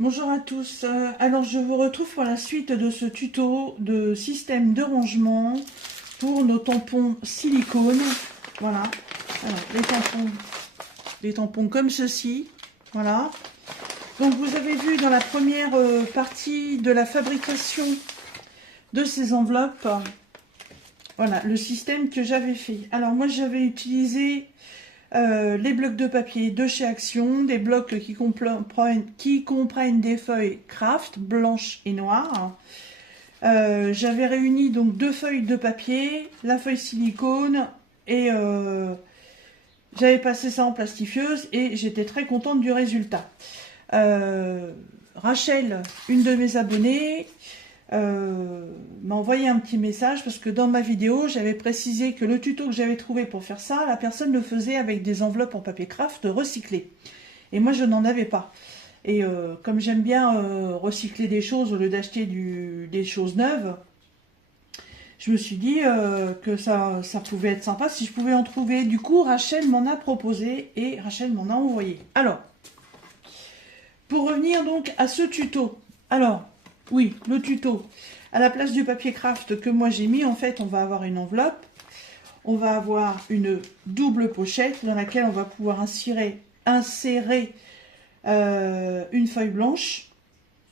Bonjour à tous, alors je vous retrouve pour la suite de ce tuto de système de rangement pour nos tampons silicone. Voilà, alors les tampons comme ceci, voilà. Donc vous avez vu dans la première partie de la fabrication de ces enveloppes, voilà le système que j'avais fait. Alors moi j'avais utilisé les blocs de papier de chez Action, des blocs qui comprennent des feuilles craft blanches et noires. J'avais réuni donc deux feuilles de papier, la feuille silicone et j'avais passé ça en plastifieuse et j'étais très contente du résultat. Rachel, une de mes abonnées, m'a envoyé un petit message parce que dans ma vidéo j'avais précisé que le tuto que j'avais trouvé pour faire ça, la personne le faisait avec des enveloppes en papier craft recyclées et moi je n'en avais pas. Et comme j'aime bien recycler des choses au lieu d'acheter des choses neuves, je me suis dit que ça pouvait être sympa si je pouvais en trouver. Du coup Rachel m'en a proposé et Rachel m'en a envoyé. Alors pour revenir donc à ce tuto, alors oui, le tuto. À la place du papier craft que moi j'ai mis, en fait, on va avoir une enveloppe. On va avoir une double pochette dans laquelle on va pouvoir insérer une feuille blanche.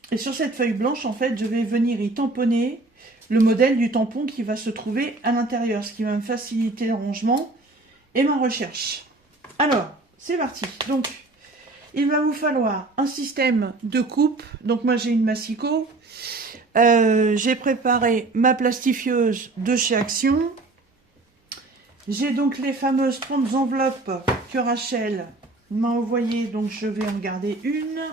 Et sur cette feuille blanche, en fait, je vais venir y tamponner le modèle du tampon qui va se trouver à l'intérieur, ce qui va me faciliter le rangement et ma recherche. Alors, c'est parti. Donc, il va vous falloir un système de coupe. Donc moi j'ai une Massico. J'ai préparé ma plastifieuse de chez Action. J'ai donc les fameuses 30 enveloppes que Rachel m'a envoyées. Donc je vais en garder une.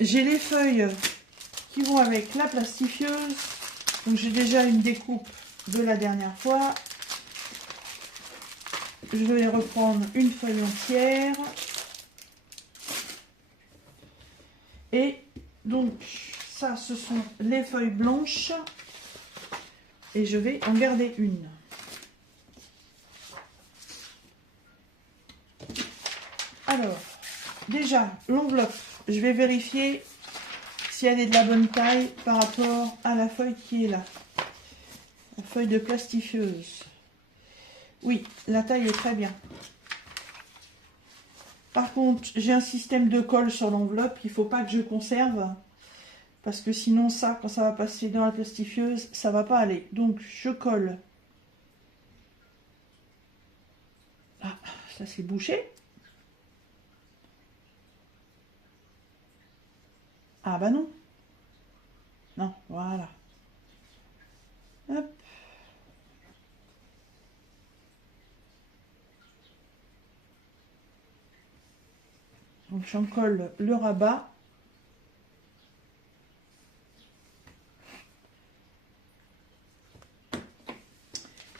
J'ai les feuilles qui vont avec la plastifieuse. Donc j'ai déjà une découpe de la dernière fois. Je vais reprendre une feuille entière. Et donc, ça, ce sont les feuilles blanches. Et je vais en garder une. Alors, déjà, l'enveloppe, je vais vérifier si elle est de la bonne taille par rapport à la feuille qui est là. La feuille de plastifieuse. Oui, la taille est très bien. Par contre, j'ai un système de colle sur l'enveloppe. Il ne faut pas que je conserve. Parce que sinon, ça, quand ça va passer dans la plastifieuse, ça ne va pas aller. Donc, je colle. Ah, ça c'est bouché. Ah bah non. Non, voilà. Hop. Donc j'en colle le rabat.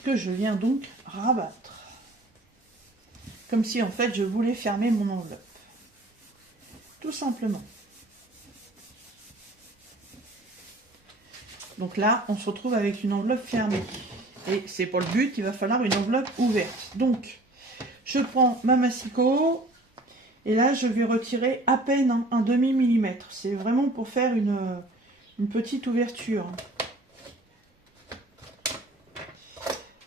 Que je viens donc rabattre. Comme si en fait je voulais fermer mon enveloppe. Tout simplement. Donc là, on se retrouve avec une enveloppe fermée. Et c'est pour le but, il va falloir une enveloppe ouverte. Donc, je prends ma Massico. Et là, je vais retirer à peine un demi-millimètre. C'est vraiment pour faire une petite ouverture.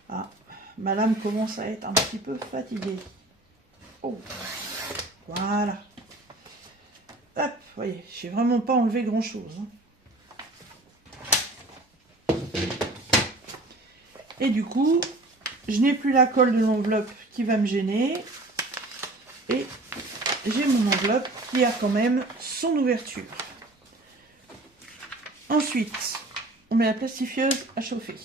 Ah, ma lame commence à être un petit peu fatiguée. Oh, voilà. Hop, vous voyez, j'ai vraiment pas enlevé grand-chose. Et du coup, je n'ai plus la colle de l'enveloppe qui va me gêner. Et j'ai mon enveloppe qui a quand même son ouverture. Ensuite, on met la plastifieuse à chauffer.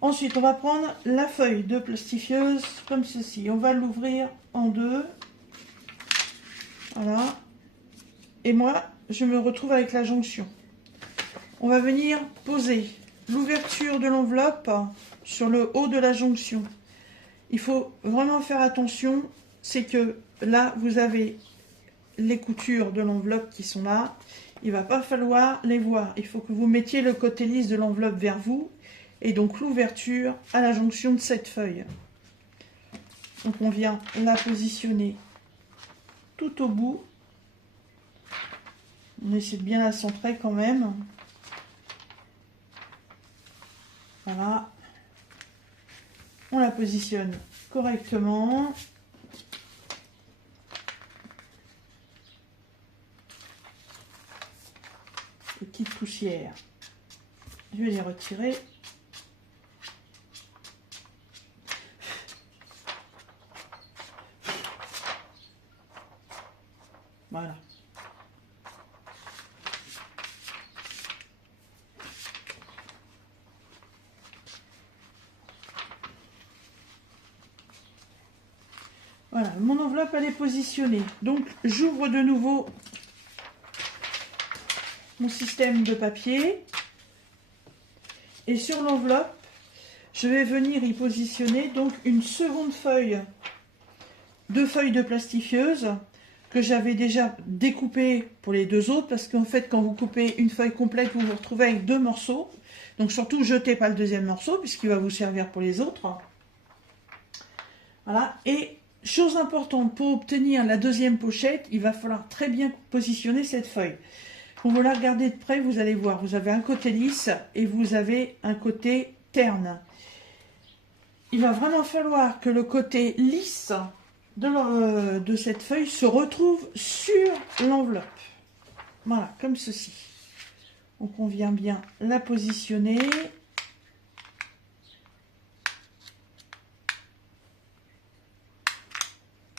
Ensuite, on va prendre la feuille de plastifieuse comme ceci. On va l'ouvrir en deux. Voilà. Et moi, je me retrouve avec la jonction. On va venir poser l'ouverture de l'enveloppe sur le haut de la jonction. Il faut vraiment faire attention, c'est que là, vous avez les coutures de l'enveloppe qui sont là. Il ne va pas falloir les voir. Il faut que vous mettiez le côté lisse de l'enveloppe vers vous et donc l'ouverture à la jonction de cette feuille. Donc on vient la positionner tout au bout. On essaie de bien la centrer quand même. Voilà. On la positionne correctement. Petite poussière. Je vais les retirer. Voilà. Voilà, mon enveloppe elle est positionnée. Donc j'ouvre de nouveau mon système de papier. Et sur l'enveloppe, je vais venir y positionner donc une seconde feuille, 2 feuilles de plastifieuse que j'avais déjà découpées pour les 2 autres, parce qu'en fait quand vous coupez une feuille complète, vous vous retrouvez avec 2 morceaux. Donc surtout jetez pas le deuxième morceau puisqu'il va vous servir pour les autres. Voilà. Et chose importante, pour obtenir la deuxième pochette, il va falloir très bien positionner cette feuille. Quand vous la regardez de près, vous allez voir, vous avez un côté lisse et vous avez un côté terne. Il va vraiment falloir que le côté lisse de cette feuille se retrouve sur l'enveloppe. Voilà, comme ceci. Donc on vient bien la positionner.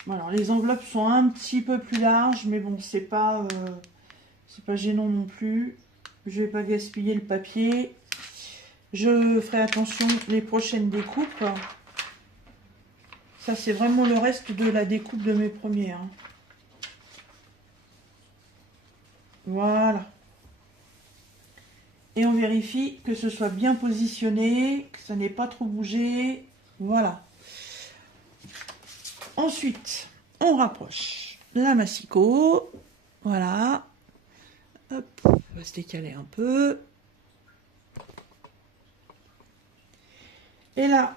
Voilà, les enveloppes sont un petit peu plus larges, mais bon, c'est pas gênant non plus. Je vais pas gaspiller le papier. Je ferai attention les prochaines découpes. Ça, c'est vraiment le reste de la découpe de mes premières. Voilà. Et on vérifie que ce soit bien positionné, que ça n'ait pas trop bougé. Voilà. Ensuite, on rapproche la massicot. Voilà. Hop, on va se décaler un peu. Et là,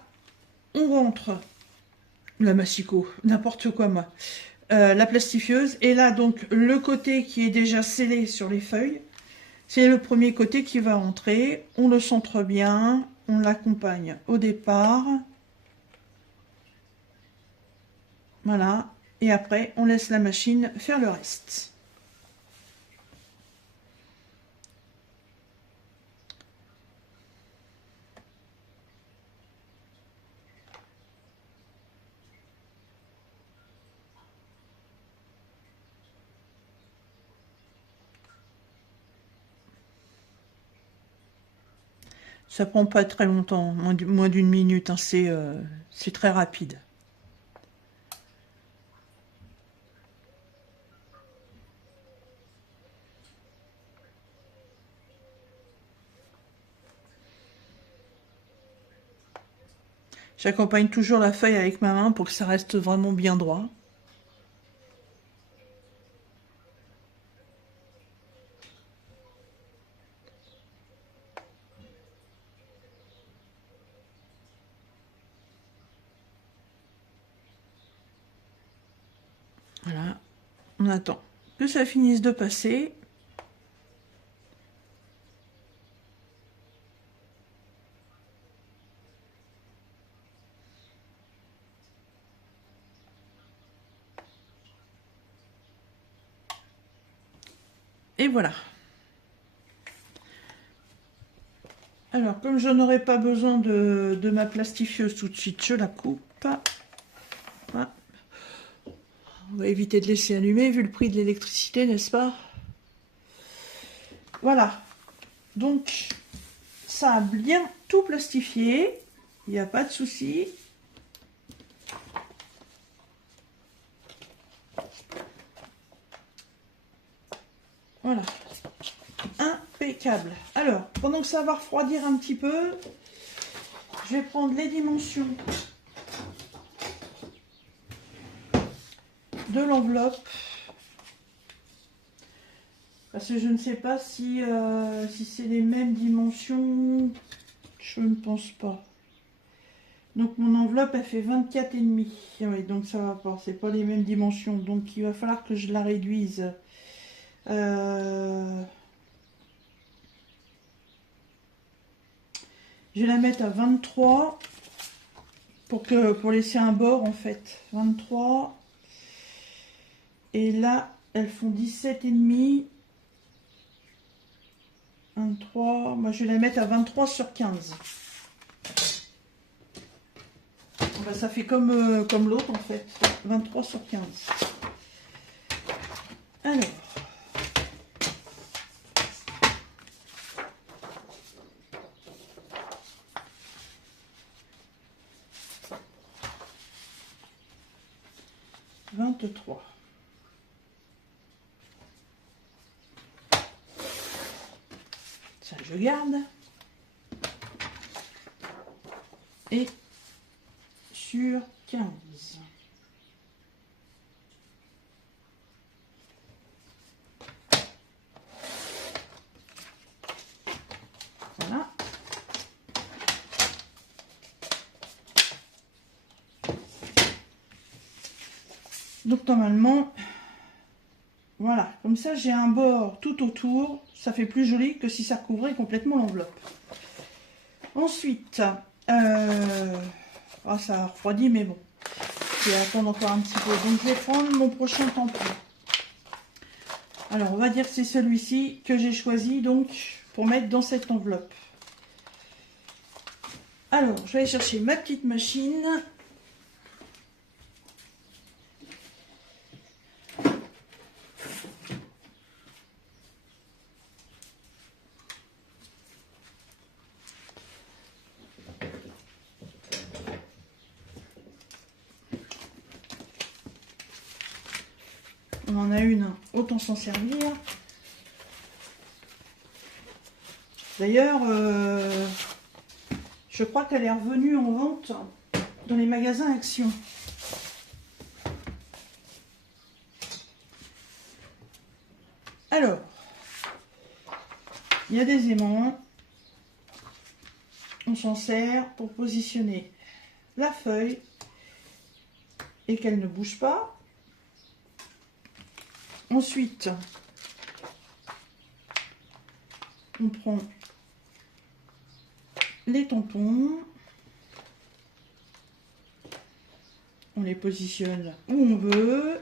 on rentre la massicot, n'importe quoi moi. La plastifieuse. Et là, donc, le côté qui est déjà scellé sur les feuilles, c'est le premier côté qui va entrer. On le centre bien, on l'accompagne au départ. Voilà. Et après, on laisse la machine faire le reste. Ça prend pas très longtemps, moins d'une minute, hein, c'est très rapide. J'accompagne toujours la feuille avec ma main pour que ça reste vraiment bien droit. Voilà, on attend que ça finisse de passer. Et voilà. Alors, comme je n'aurai pas besoin de ma plastifieuse tout de suite, je la coupe. Voilà. On va éviter de laisser allumer, vu le prix de l'électricité, n'est-ce pas? Voilà. Donc, ça a bien tout plastifié. Il n'y a pas de souci. Voilà. Impeccable. Alors, pendant que ça va refroidir un petit peu, je vais prendre les dimensions de l'enveloppe. Parce que je ne sais pas si c'est les mêmes dimensions. Je ne pense pas. Donc mon enveloppe elle fait 24,5. Oui, donc ça va pas, c'est pas les mêmes dimensions. Donc il va falloir que je la réduise. Je vais la mettre à 23 pour laisser un bord en fait. 23. Et là, elles font 17,5. 23. Moi, je vais la mettre à 23 sur 15. Ben, ça fait comme, comme l'autre en fait. 23 sur 15. Alors. Vingt-trois. Ça, je garde. Et sur 15. Voilà. Donc normalement, voilà, comme ça j'ai un bord tout autour, ça fait plus joli que si ça recouvrait complètement l'enveloppe. Ensuite, ça refroidit mais bon, je vais attendre encore un petit peu. Donc je vais prendre mon prochain tampon. Alors on va dire que c'est celui-ci que j'ai choisi donc pour mettre dans cette enveloppe. Alors je vais aller chercher ma petite machine. On en a une, autant s'en servir. D'ailleurs, je crois qu'elle est revenue en vente dans les magasins Action. Alors, il y a des aimants. On s'en sert pour positionner la feuille et qu'elle ne bouge pas. Ensuite, on prend les tampons, on les positionne où on veut.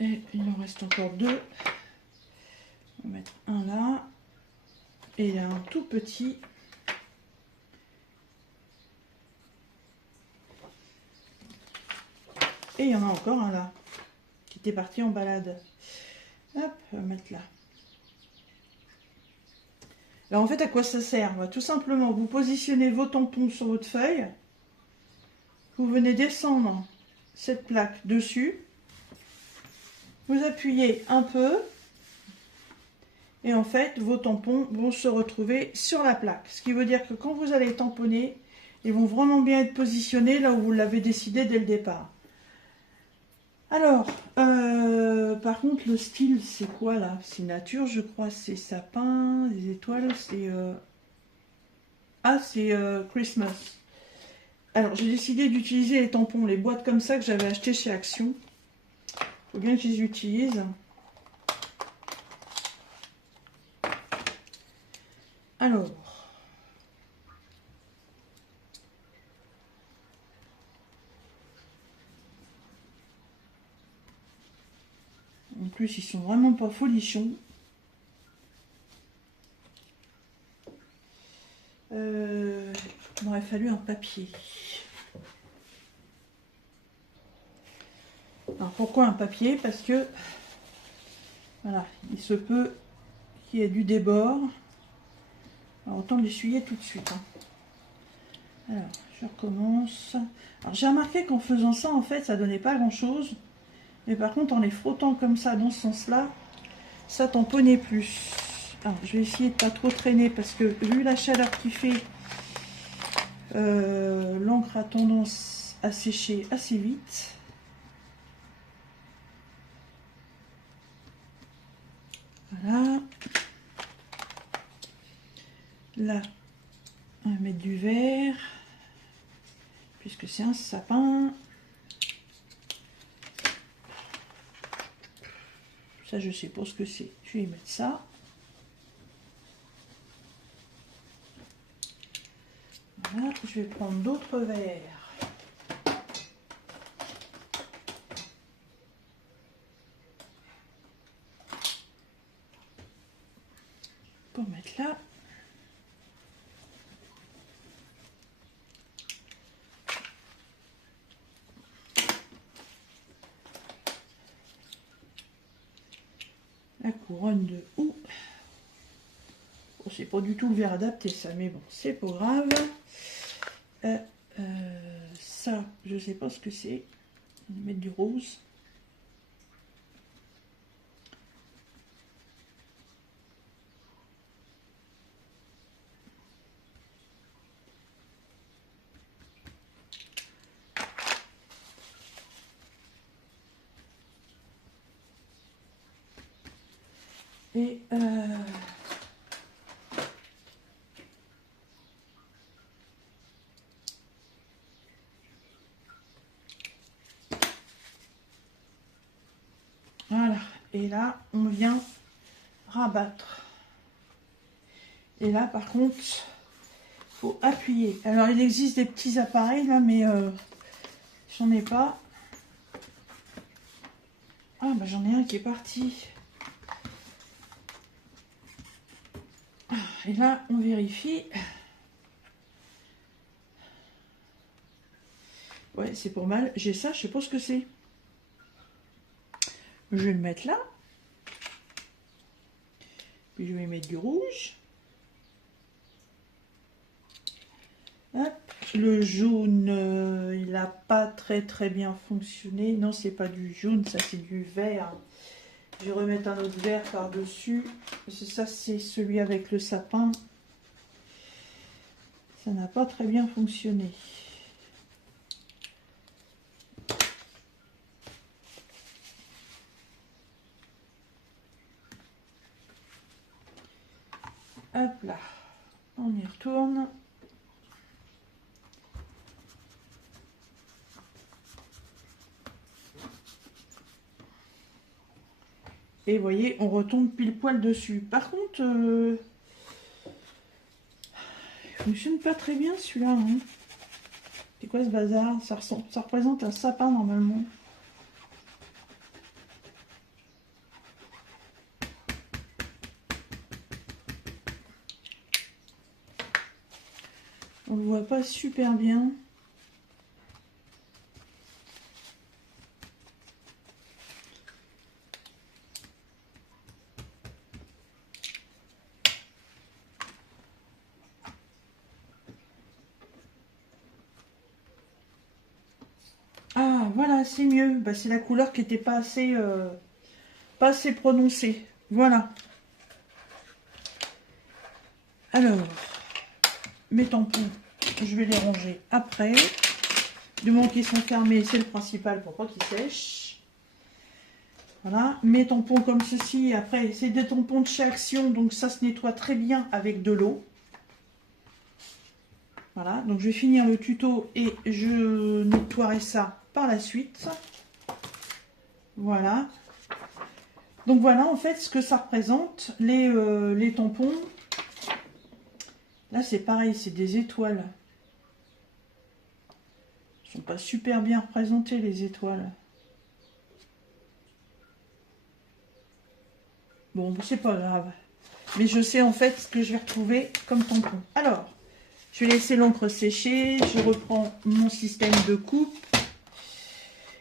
Et il en reste encore deux. On va mettre un là. Et là, un tout petit. Et il y en a encore un là. Qui était parti en balade. Hop, on va mettre là. Alors en fait, à quoi ça sert? Tout simplement, vous positionnez vos tampons sur votre feuille. Vous venez descendre cette plaque dessus. Vous appuyez un peu. Et en fait, vos tampons vont se retrouver sur la plaque. Ce qui veut dire que quand vous allez tamponner, ils vont vraiment bien être positionnés là où vous l'avez décidé dès le départ. Alors, par contre, le style, c'est quoi là? C'est nature, je crois. C'est sapin, les étoiles, c'est... Ah, c'est Christmas. Alors, j'ai décidé d'utiliser les tampons, les boîtes comme ça que j'avais achetées chez Action. Il faut bien que je les utilise. Alors, en plus, ils sont vraiment pas folichons. Il m'aurait fallu un papier. Alors, pourquoi un papier? Parce que, voilà, il se peut qu'il y ait du débord. Alors, autant l'essuyer tout de suite. Hein. Alors, je recommence. Alors, j'ai remarqué qu'en faisant ça, en fait, ça donnait pas grand-chose. Et par contre, en les frottant comme ça, dans ce sens-là, ça tamponnait plus. Alors, je vais essayer de pas trop traîner parce que vu la chaleur qu'il fait, l'encre a tendance à sécher assez vite. Voilà. Là, on va mettre du vert, puisque c'est un sapin. Ça, je sais pas ce que c'est. Je vais y mettre ça. Voilà, je vais prendre d'autres verres. Pour mettre là. La couronne de houx. Bon, c'est pas du tout le verre adapté ça, mais bon, c'est pas grave. Ça, je sais pas ce que c'est. On va mettre du rose. Et voilà. Et là, on vient rabattre. Et là, par contre, faut appuyer. Alors, il existe des petits appareils là, mais j'en ai pas. Ah, bah j'en ai un qui est parti. Et là, on vérifie. Ouais, c'est pour mal. J'ai ça, je sais pas ce que c'est. Je vais le mettre là. Puis je vais mettre du rouge. Hop. Le jaune, il n'a pas très bien fonctionné. Non, c'est pas du jaune, ça c'est du vert. Je vais remettre un autre vert par-dessus. Ça, c'est celui avec le sapin. Ça n'a pas très bien fonctionné. Hop là, on y retourne. Et vous voyez, on retombe pile poil dessus. Par contre, il fonctionne pas très bien celui-là. Hein. C'est quoi ce bazar? Ça représente un sapin normalement. On le voit pas super bien. Ah, voilà, c'est mieux. Bah, c'est la couleur qui n'était pas assez prononcée. Voilà. Alors, mes tampons, je vais les ranger après. Du moment qu'ils sont fermés, c'est le principal pour pas qu'ils sèchent. Voilà, mes tampons comme ceci. Après, c'est des tampons de chez Action, donc ça se nettoie très bien avec de l'eau. Voilà, donc je vais finir le tuto et je nettoierai ça par la suite. Voilà. Donc voilà en fait ce que ça représente, les tampons. Là c'est pareil, c'est des étoiles. Ils sont pas super bien représentés les étoiles. Bon, c'est pas grave. Mais je sais en fait ce que je vais retrouver comme tampon. Alors, je vais laisser l'encre sécher. Je reprends mon système de coupe.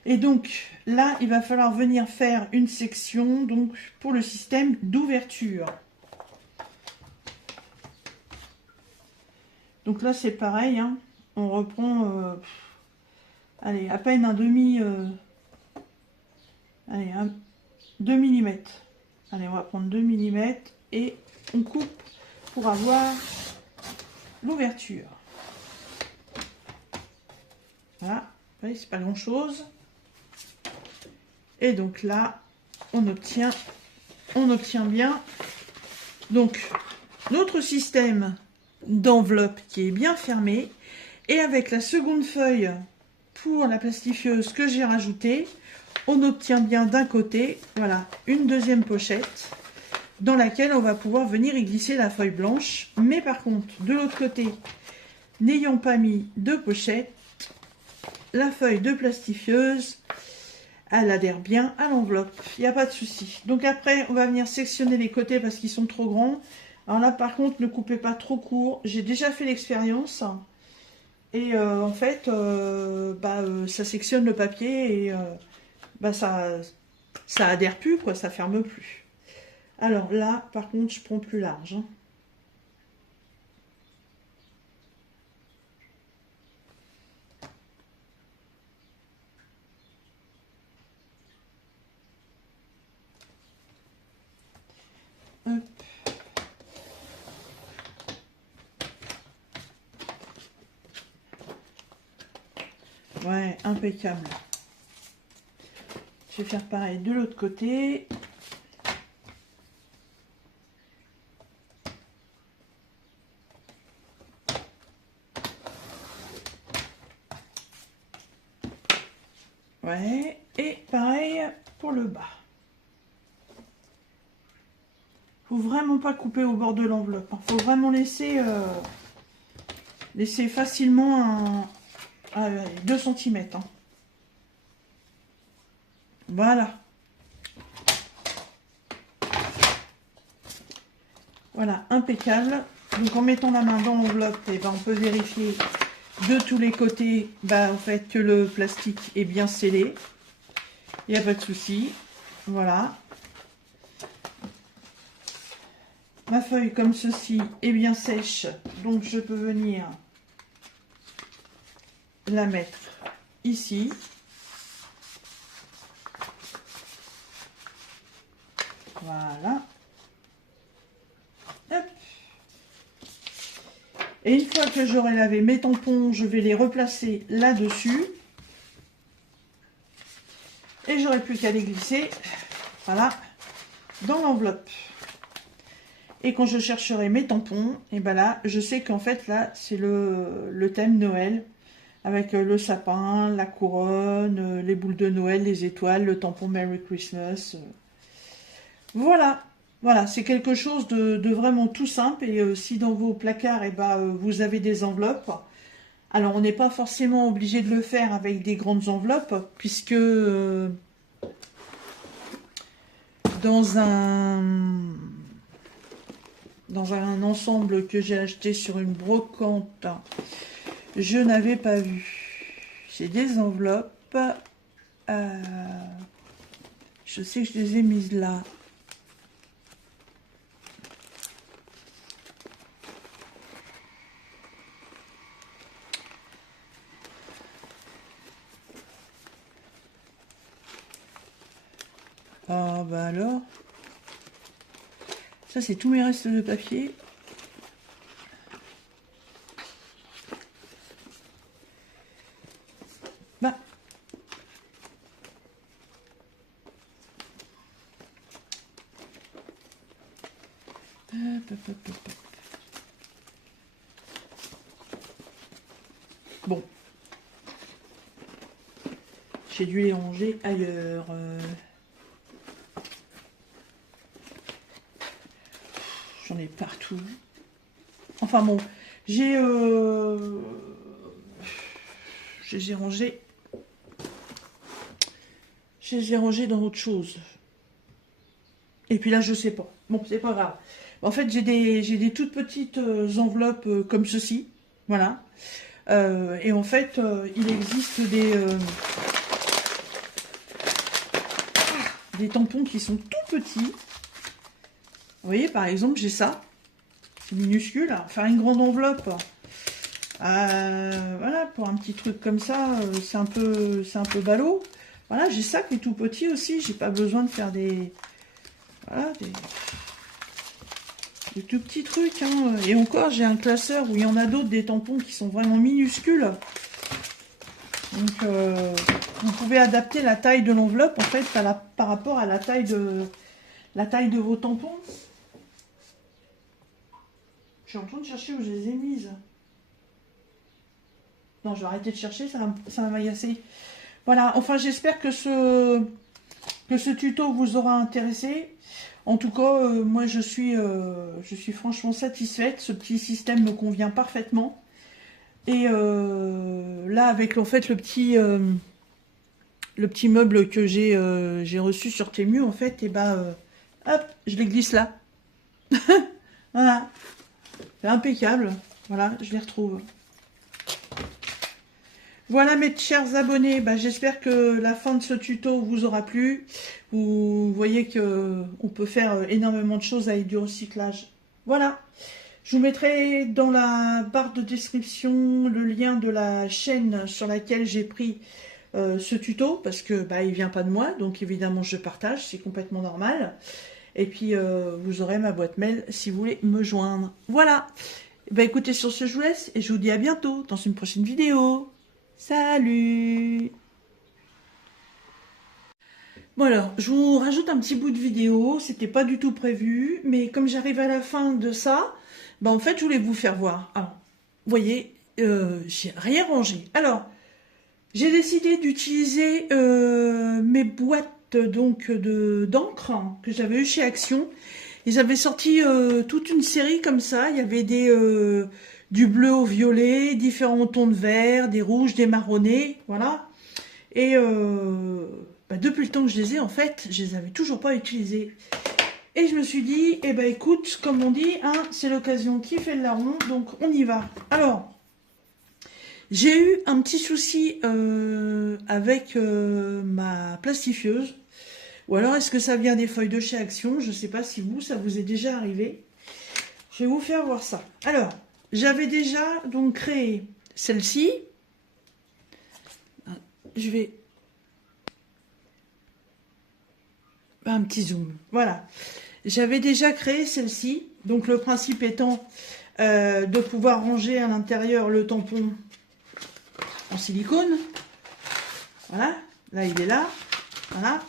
Et donc, là, il va falloir venir faire une section donc, pour le système d'ouverture. Donc là, c'est pareil. Hein. On reprend, allez, à peine un demi... Allez, 2 mm. Allez, on va prendre 2 mm et on coupe pour avoir l'ouverture. Voilà, vous voyez, c'est pas grand chose. Et donc là, on obtient bien donc notre système d'enveloppe qui est bien fermé. Et avec la seconde feuille pour la plastifieuse que j'ai rajoutée, on obtient bien d'un côté, voilà, une deuxième pochette dans laquelle on va pouvoir venir y glisser la feuille blanche. Mais par contre, de l'autre côté, n'ayant pas mis de pochette, la feuille de plastifieuse, elle adhère bien à l'enveloppe, il n'y a pas de souci. Donc après, on va venir sectionner les côtés parce qu'ils sont trop grands. Alors là, par contre, ne coupez pas trop court. J'ai déjà fait l'expérience. Et en fait, ça sectionne le papier et ça adhère plus, quoi, ça ferme plus. Alors là, par contre, je prends plus large. Hein. Hop. Ouais, impeccable. Je vais faire pareil de l'autre côté. Ouais, et pareil pour le bas. Faut vraiment pas couper au bord de l'enveloppe. Hein. Faut vraiment laisser facilement 2 cm. Hein. Voilà. Voilà, impeccable. Donc en mettant la main dans l'enveloppe, on peut vérifier de tous les côtés en fait, que le plastique est bien scellé. Il n'y a pas de souci. Voilà. Ma feuille comme ceci est bien sèche. Donc je peux venir la mettre ici. Voilà. Hop. Et une fois que j'aurai lavé mes tampons, je vais les replacer là-dessus. Et j'aurai plus qu'à les glisser, voilà, dans l'enveloppe. Et quand je chercherai mes tampons, et là, je sais qu'en fait, là, c'est le thème Noël. Avec le sapin, la couronne, les boules de Noël, les étoiles, le tampon Merry Christmas. Voilà. Voilà, c'est quelque chose de vraiment tout simple. Et si dans vos placards, vous avez des enveloppes, alors on n'est pas forcément obligé de le faire avec des grandes enveloppes, puisque dans un ensemble que j'ai acheté sur une brocante, je n'avais pas vu. J'ai des enveloppes. Je sais que je les ai mises là. Ah bah alors, ça c'est tous mes restes de papier. Bah, bon, j'ai dû les ranger ailleurs. J'en ai partout. Enfin bon, je les ai rangés. Je les ai rangés dans autre chose. Et puis là, je sais pas. Bon, c'est pas grave. En fait, j'ai des toutes petites enveloppes comme ceci. Voilà. Et en fait, il existe des tampons qui sont tout petits. Vous voyez, par exemple, j'ai ça. C'est minuscule. Faire une grande enveloppe, voilà, pour un petit truc comme ça, c'est un peu ballot. Voilà, j'ai ça qui est tout petit aussi. J'ai pas besoin de faire des... Voilà, des tout petits trucs. Hein. Et encore, j'ai un classeur où il y en a d'autres, des tampons qui sont vraiment minuscules. Donc, vous pouvez adapter la taille de l'enveloppe, en fait, par rapport à la taille de vos tampons. Je suis en train de chercher où je les ai mises. Non, je vais arrêter de chercher, ça va m'agacer. Voilà, enfin, j'espère que ce tuto vous aura intéressé. En tout cas, moi, je suis franchement satisfaite. Ce petit système me convient parfaitement. Et là, avec en fait le petit meuble que j'ai reçu sur Temu, en fait, et hop, je les glisse là. Voilà, c'est impeccable. Voilà, je les retrouve. Voilà mes chers abonnés, j'espère que la fin de ce tuto vous aura plu. Vous voyez que on peut faire énormément de choses avec du recyclage. Voilà. Je vous mettrai dans la barre de description le lien de la chaîne sur laquelle j'ai pris ce tuto, parce que il vient pas de moi, donc évidemment je partage, c'est complètement normal. Et puis vous aurez ma boîte mail si vous voulez me joindre. Voilà. Écoutez, sur ce je vous laisse et je vous dis à bientôt dans une prochaine vidéo. Salut! Bon alors, je vous rajoute un petit bout de vidéo, c'était pas du tout prévu, mais comme j'arrive à la fin de ça, en fait je voulais vous faire voir. Alors, vous voyez, j'ai rien rangé. Alors, j'ai décidé d'utiliser mes boîtes donc d'encre que j'avais eu chez Action. Ils avaient sorti toute une série comme ça, il y avait du bleu au violet, différents tons de vert, des rouges, des marronnés, voilà. Et depuis le temps que je les ai, en fait, je les avais toujours pas utilisés. Et je me suis dit, écoute, comme on dit, hein, c'est l'occasion qui fait le larron, donc on y va. Alors, j'ai eu un petit souci avec ma plastifieuse. Ou alors, est-ce que ça vient des feuilles de chez Action? Je ne sais pas si ça vous est déjà arrivé. Je vais vous faire voir ça. Alors, j'avais déjà donc créé celle-ci. Je vais... Un petit zoom. Voilà. J'avais déjà créé celle-ci. Donc, le principe étant de pouvoir ranger à l'intérieur le tampon en silicone. Voilà. Là, il est là. Voilà.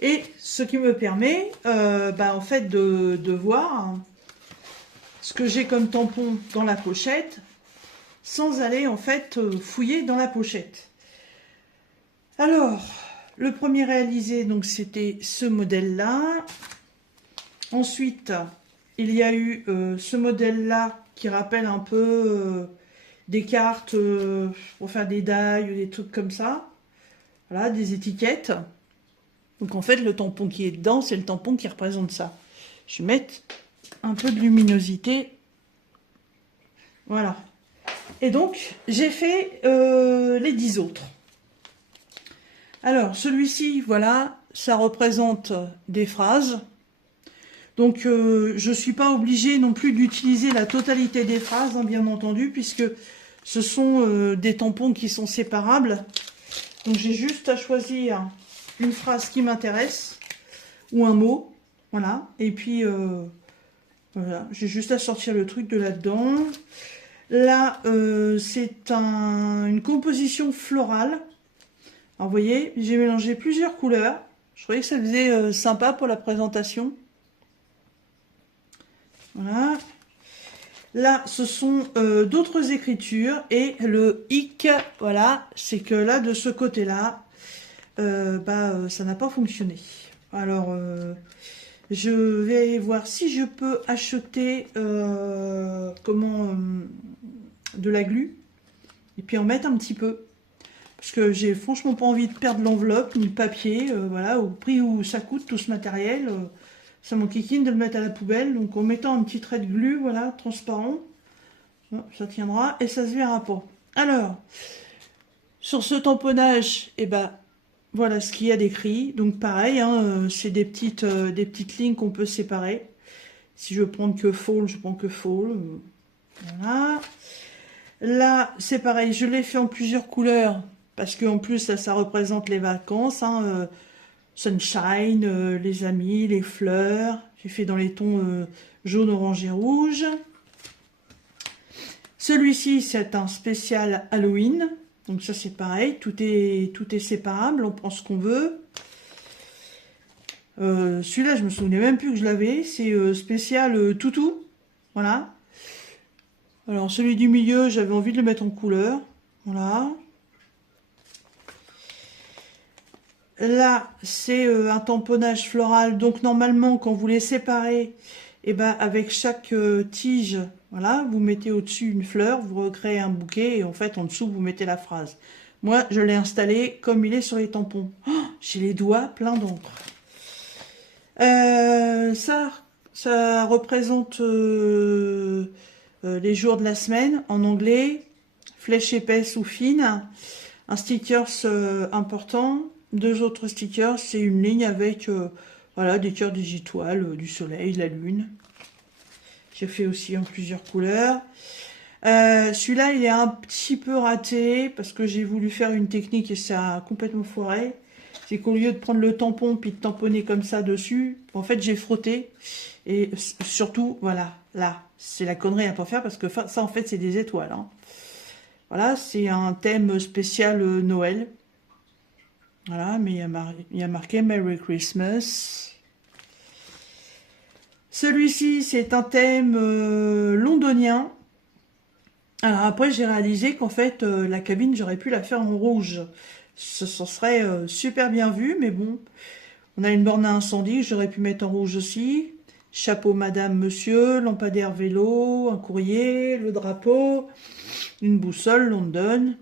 Et ce qui me permet, en fait, de voir ce que j'ai comme tampon dans la pochette, sans aller, en fait, fouiller dans la pochette. Alors, le premier réalisé, donc, c'était ce modèle-là. Ensuite, il y a eu ce modèle-là, qui rappelle un peu des cartes pour faire des die, des trucs comme ça. Voilà, des étiquettes. Donc en fait, le tampon qui est dedans, c'est le tampon qui représente ça. Je vais mettre un peu de luminosité. Voilà. Et donc, j'ai fait les 10 autres. Alors, celui-ci, voilà, ça représente des phrases. Donc, je ne suis pas obligée non plus d'utiliser la totalité des phrases, hein, bien entendu, puisque ce sont des tampons qui sont séparables. Donc, j'ai juste à choisir une phrase qui m'intéresse ou un mot, voilà, et puis voilà, j'ai juste à sortir le truc de là-dedans. Là, c'est une composition florale. Alors, vous voyez, j'ai mélangé plusieurs couleurs. Je trouvais que ça faisait sympa pour la présentation. Voilà. Là, ce sont d'autres écritures et le hic, voilà, c'est que là, de ce côté-là, ça n'a pas fonctionné. Alors, je vais voir si je peux acheter de la glu et puis en mettre un petit peu. Parce que j'ai franchement pas envie de perdre l'enveloppe ni le papier. Voilà, au prix où ça coûte tout ce matériel, ça m'enquiquine de le mettre à la poubelle. Donc en mettant un petit trait de glu, voilà, transparent, ça tiendra et ça se verra pas. Alors, sur ce tamponnage, voilà ce qu'il y a d'écrit. Donc pareil, hein, c'est des petites lignes qu'on peut séparer. Si je veux prendre que fall, je prends que fall. Voilà. Là, c'est pareil, je l'ai fait en plusieurs couleurs parce qu'en plus, ça représente les vacances, hein, sunshine, les amis, les fleurs. J'ai fait dans les tons jaune, orange et rouge. Celui-ci, c'est un spécial Halloween. Donc ça, c'est pareil. Tout est séparable. On prend ce qu'on veut. Celui-là, je me souvenais même plus que je l'avais. C'est spécial toutou. Voilà. Alors, celui du milieu, j'avais envie de le mettre en couleur. Voilà. Là, c'est un tamponnage floral. Donc, normalement, quand vous les séparez, et ben, avec chaque tige, voilà, vous mettez au-dessus une fleur, vous recréez un bouquet, et en fait, en dessous, vous mettez la phrase. Moi, je l'ai installé comme il est sur les tampons. Oh, j'ai les doigts pleins d'encre. Ça représente les jours de la semaine en anglais, flèche épaisse ou fine, un stickers important, deux autres stickers, c'est une ligne avec voilà, des cœurs, des étoiles, du soleil, de la lune. J'ai fait aussi en plusieurs couleurs. Celui-là, il est un petit peu raté parce que j'ai voulu faire une technique et ça a complètement foiré. C'est qu'au lieu de prendre le tampon puis de tamponner comme ça dessus, en fait, j'ai frotté. Et surtout, voilà, là, c'est la connerie à pas faire parce que ça, en fait, c'est des étoiles. Hein. Voilà, c'est un thème spécial Noël. Voilà, mais il y a marqué Merry Christmas. Celui-ci, c'est un thème londonien. Alors après, j'ai réalisé qu'en fait, la cabine, j'aurais pu la faire en rouge. Ce serait super bien vu, mais bon. On a une borne à incendie, j'aurais pu mettre en rouge aussi. Chapeau madame, monsieur, lampadaire vélo, un courrier, le drapeau, une boussole, London,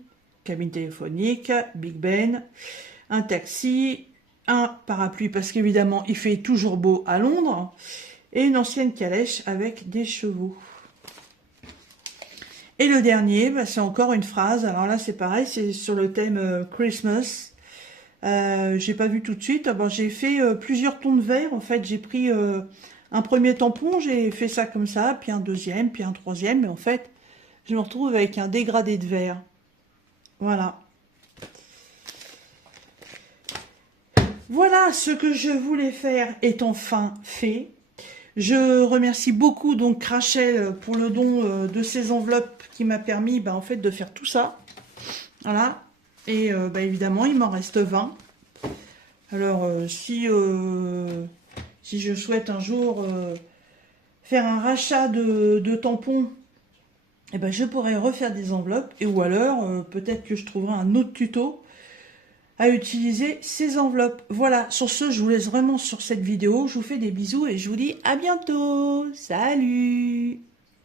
cabine téléphonique, Big Ben, un taxi, un parapluie parce qu'évidemment il fait toujours beau à Londres, et une ancienne calèche avec des chevaux. Et le dernier, bah, c'est encore une phrase. Alors là, c'est pareil, c'est sur le thème Christmas. J'ai pas vu tout de suite. Alors, j'ai fait plusieurs tons de vert. En fait, j'ai pris un premier tampon, j'ai fait ça comme ça, puis un deuxième, puis un troisième. Mais en fait, je me retrouve avec un dégradé de vert. Voilà. Voilà, ce que je voulais faire est enfin fait. Je remercie beaucoup donc Rachel pour le don de ces enveloppes qui m'a permis en fait de faire tout ça. Voilà. Et évidemment, il m'en reste 20. Alors, si je souhaite un jour faire un rachat de tampons, je pourrais refaire des enveloppes. Et ou alors, peut-être que je trouverai un autre tuto à utiliser ces enveloppes. Voilà, sur ce, je vous laisse vraiment sur cette vidéo. Je vous fais des bisous et je vous dis à bientôt. Salut!